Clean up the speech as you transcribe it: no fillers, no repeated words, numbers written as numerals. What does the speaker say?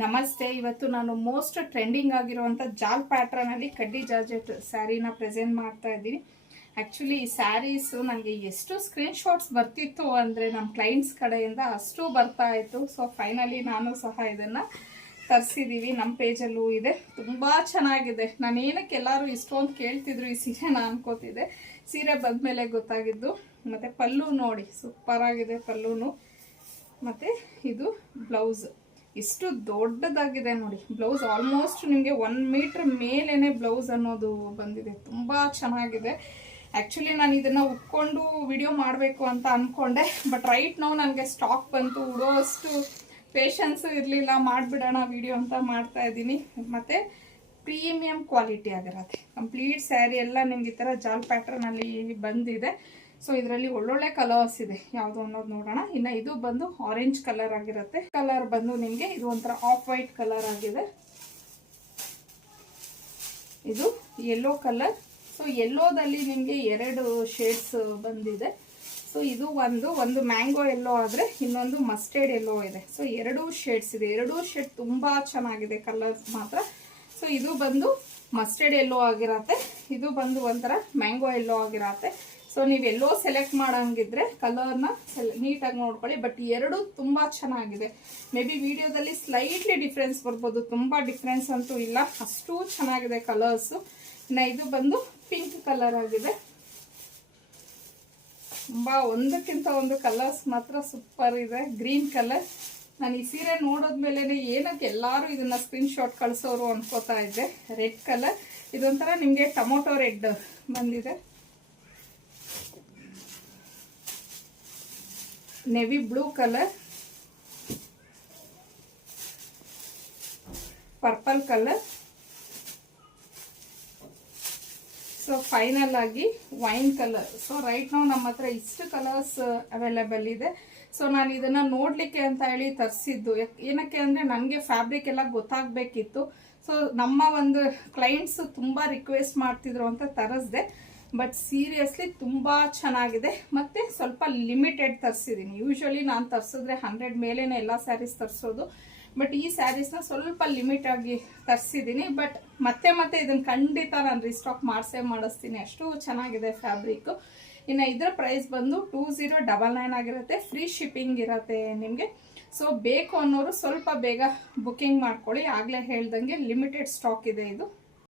ನಮಸ್ತೆ. ಇವತ್ತು ನಾನು ಮೋಸ್ಟ್ ಟ್ರೆಂಡಿಂಗ್ ಆಗಿರುವಂಥ ಜಾಲ್ ಪ್ಯಾಟ್ರನಲ್ಲಿ ಕಡ್ಡಿ ಜಾರ್ಜೆಟ್ ಸ್ಯಾರಿನ ಪ್ರೆಸೆಂಟ್ ಮಾಡ್ತಾ ಇದ್ದೀನಿ. ಆ್ಯಕ್ಚುಲಿ ಈ ಸ್ಯಾರೀಸು ನನಗೆ ಎಷ್ಟು ಸ್ಕ್ರೀನ್ಶಾಟ್ಸ್ ಬರ್ತಿತ್ತು ಅಂದರೆ ನಮ್ಮ ಕ್ಲೈಂಟ್ಸ್ ಕಡೆಯಿಂದ ಅಷ್ಟು ಬರ್ತಾ ಇತ್ತು. ಸೊ ಫೈನಲಿ ನಾನು ಸಹ ಇದನ್ನು ತರಿಸಿದ್ದೀವಿ. ನಮ್ಮ ಪೇಜಲ್ಲೂ ಇದೆ. ತುಂಬ ಚೆನ್ನಾಗಿದೆ. ನಾನು ಏನಕ್ಕೆ ಎಲ್ಲರೂ ಇಷ್ಟೊಂದು ಕೇಳ್ತಿದ್ರು ಈ ಸೀರೆನ ಅನ್ಕೋತಿದ್ದೆ. ಸೀರೆ ಬಂದಮೇಲೆ ಗೊತ್ತಾಗಿದ್ದು. ಮತ್ತು ಪಲ್ಲು ನೋಡಿ, ಸೂಪರಾಗಿದೆ ಪಲ್ಲುನು. ಮತ್ತು ಇದು ಬ್ಲೌಸ್ ಇಷ್ಟು ದೊಡ್ಡದಾಗಿದೆ ನೋಡಿ. ಬ್ಲೌಸ್ ಆಲ್ಮೋಸ್ಟ್ ನಿಮಗೆ 1 ಮೀಟರ್ ಮೇಲೇನೆ ಬ್ಲೌಸ್ ಅನ್ನೋದು ಬಂದಿದೆ. ತುಂಬ ಚೆನ್ನಾಗಿದೆ. ಆ್ಯಕ್ಚುಲಿ ನಾನು ಇದನ್ನು ಉಟ್ಕೊಂಡು ವಿಡಿಯೋ ಮಾಡಬೇಕು ಅಂತ ಅಂದ್ಕೊಂಡೆ. ಬಟ್ ರೈಟ್ ನಾವು ನನಗೆ ಸ್ಟಾಕ್ ಬಂತು. ಉಡೋಷ್ಟು ಪೇಷನ್ಸು ಇರಲಿಲ್ಲ. ಮಾಡಿಬಿಡೋಣ ವಿಡಿಯೋ ಅಂತ ಮಾಡ್ತಾ ಇದ್ದೀನಿ. ಮತ್ತು ಪ್ರೀಮಿಯಂ ಕ್ವಾಲಿಟಿ ಆಗಿರುತ್ತೆ. ಕಂಪ್ಲೀಟ್ ಸ್ಯಾರಿ ಎಲ್ಲ ನಿಮ್ಗೆ ಈ ಥರ ಜಾಲ್ ಪ್ಯಾಟ್ರನಲ್ಲಿ ಬಂದಿದೆ. ಸೊ ಇದರಲ್ಲಿ ಒಳ್ಳೊಳ್ಳೆ ಕಲರ್ಸ್ ಇದೆ. ಯಾವುದು ಅನ್ನೋದು ನೋಡೋಣ. ಇನ್ನು ಇದು ಬಂದು ಆರೆಂಜ್ ಕಲರ್ ಆಗಿರುತ್ತೆ. ಕಲರ್ ಬಂದು ನಿಮಗೆ ಇದು ಒಂಥರ ಆಫ್ ವೈಟ್ ಕಲರ್ ಆಗಿದೆ. ಇದು ಯೆಲ್ಲೋ ಕಲರ್. ಸೊ ಯೆಲ್ಲೋದಲ್ಲಿ ನಿಮಗೆ 2 ಶೇಡ್ಸ್ ಬಂದಿದೆ. ಸೊ ಇದು ಒಂದು ಮ್ಯಾಂಗೋ ಯೆಲ್ಲೋ ಆದರೆ ಇನ್ನೊಂದು ಮಸ್ಟರ್ಡ್ ಯೆಲ್ಲೋ ಇದೆ. ಸೊ 2 ಶೇಡ್ಸ್ ಇದೆ. 2 ಶೇಡ್ ತುಂಬ ಚೆನ್ನಾಗಿದೆ ಕಲರ್ಸ್ ಮಾತ್ರ. ಸೊ ಇದು ಬಂದು ಮಸ್ಟರ್ಡ್ ಯೆಲ್ಲೋ ಆಗಿರತ್ತೆ. ಇದು ಬಂದು ಒಂಥರ ಮ್ಯಾಂಗೋ ಯೆಲ್ಲೋ ಆಗಿರತ್ತೆ. ಸೊ ನೀವು ಎಲ್ಲೋ ಸೆಲೆಕ್ಟ್ ಮಾಡೋಂಗಿದ್ರೆ ಕಲರ್ನ ನೀಟಾಗಿ ನೋಡ್ಕೊಳ್ಳಿ. ಬಟ್ 2 ತುಂಬ ಚೆನ್ನಾಗಿದೆ. ಮೇ ಬಿ ವಿಡಿಯೋದಲ್ಲಿ ಸ್ಲೈಟ್ಲಿ ಡಿಫ್ರೆನ್ಸ್ ಬರ್ಬೋದು. ತುಂಬ ಡಿಫ್ರೆನ್ಸ್ ಅಂತೂ ಇಲ್ಲ, ಅಷ್ಟು ಚೆನ್ನಾಗಿದೆ ಕಲರ್ಸು. ಇನ್ನು ಇದು ಬಂದು ಪಿಂಕ್ ಕಲರ್ ಆಗಿದೆ. ತುಂಬ ಒಂದಕ್ಕಿಂತ ಒಂದು ಕಲರ್ಸ್ ಮಾತ್ರ ಸೂಪರ್ ಇದೆ. Green colour. ನಾನು ಈ ಸೀರೆ ನೋಡೋದ್ಮೇಲೆ ಏನಕ್ಕೆ ಎಲ್ಲರೂ ಇದನ್ನ ಸ್ಕ್ರೀನ್ಶಾಟ್ ಕಳಿಸೋರು ಅನ್ಕೋತಾ ಇದ್ದೆ. Red colour. ಇದೊಂಥರ ನಿಮಗೆ ಟೊಮೊಟೊ ರೆಡ್ ಬಂದಿದೆ. Navy blue colour, purple colour. So final आगी one colour. So right now नम्म हत्र इष्टु कलर्स अवेलेबल ಇದೆ. सो ನಾನು ಇದನ್ನ ನೋಡ್ಲಿಕ್ಕೆ ಅಂತ ಹೇಳಿ ತರಿಸಿದ್ದು. ಏನಕ್ಕೆ ಅಂದ್ರೆ ನನಗೆ ಫ್ಯಾಬ್ರಿಕ್ ಎಲ್ಲ ಗೊತ್ತಾಗಬೇಕಿತ್ತು. ಸೊ ನಮ್ಮ ಒಂದು ಕ್ಲೈಂಟ್ಸ್ ತುಂಬಾ ರಿಕ್ವೆಸ್ಟ್ ಮಾಡ್ತಿದ್ರು ಅಂತ ತರಿಸಿದೆ. ಬಟ್ ಸೀರಿಯಸ್ಲಿ ತುಂಬ ಚೆನ್ನಾಗಿದೆ. ಮತ್ತು ಸ್ವಲ್ಪ ಲಿಮಿಟೆಡ್ ತರಿಸಿದ್ದೀನಿ. ಯೂಶ್ವಲಿ ನಾನು ತರಿಸಿದ್ರೆ 100 ಮೇಲೇನೆ ಎಲ್ಲ ಸ್ಯಾರೀಸ್ ತರಿಸೋದು. ಬಟ್ ಈ ಸ್ಯಾರೀಸ್ನ ಸ್ವಲ್ಪ ಲಿಮಿಟ್ ಆಗಿ ತರಿಸಿದ್ದೀನಿ. ಬಟ್ ಮತ್ತೆ ಇದನ್ನು ಖಂಡಿತ ನಾನು ರೀಸ್ಟಾಕ್ ಮಾಡಿಸ್ತೀನಿ. ಅಷ್ಟು ಚೆನ್ನಾಗಿದೆ ಫ್ಯಾಬ್ರಿಕ್. ಇನ್ನು ಇದರ ಪ್ರೈಸ್ ಬಂದು 2099 ಆಗಿರುತ್ತೆ. ಫ್ರೀ ಶಿಪ್ಪಿಂಗ್ ಇರುತ್ತೆ ನಿಮಗೆ. ಸೊ ಬೇಕು ಅನ್ನೋರು ಸ್ವಲ್ಪ ಬೇಗ ಬುಕ್ಕಿಂಗ್ ಮಾಡ್ಕೊಳ್ಳಿ. ಆಗಲೇ ಹೇಳ್ದಂಗೆ ಲಿಮಿಟೆಡ್ ಸ್ಟಾಕ್ ಇದೆ ಇದು.